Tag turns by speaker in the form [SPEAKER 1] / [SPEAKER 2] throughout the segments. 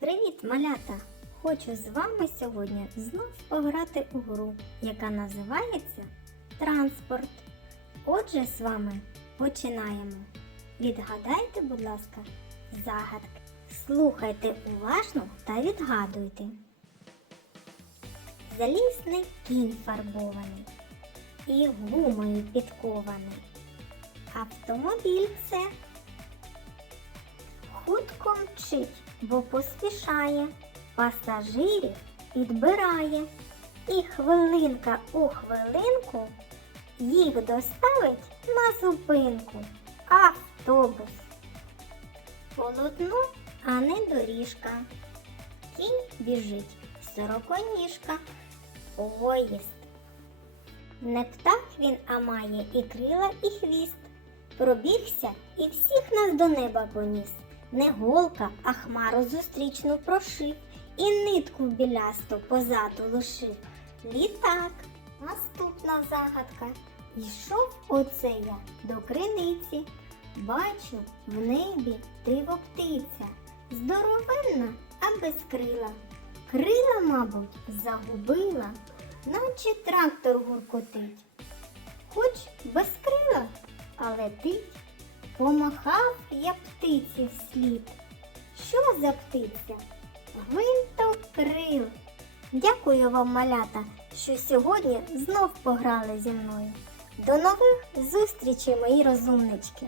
[SPEAKER 1] Привіт, малята! Хочу з вами сьогодні знов пограти у гру, яка називається Транспорт. Отже, з вами починаємо. Відгадайте, будь ласка, загадки. Слухайте уважно та відгадуйте. Залізний кінь фарбований і гумою підкований. Автомобіль це хутко мчить, бо поспішає, пасажирів підбирає. І хвилинка у хвилинку їх доставить на зупинку. Автобус. Полотно, а не доріжка. Кінь біжить, сороконіжка. Поїзд. Не птах він, а має і крила, і хвіст. Пробігся і всіх нас до неба поніс. Не голка, а хмару зустрічну прошив, і нитку білясту позаду лишив. Літак. Наступна загадка. Йшов оце я до криниці. Бачу в небі диво птиця. Здоровенна, а без крила. Крила, мабуть, загубила, наче трактор гуркотить. Хоч без крила, а летить. Помахав я птиці вслід. Що за птиця? Гвинтокрил. Дякую вам, малята, що сьогодні знов пограли зі мною. До нових зустрічей, мої розумнички.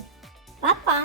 [SPEAKER 1] Па-па!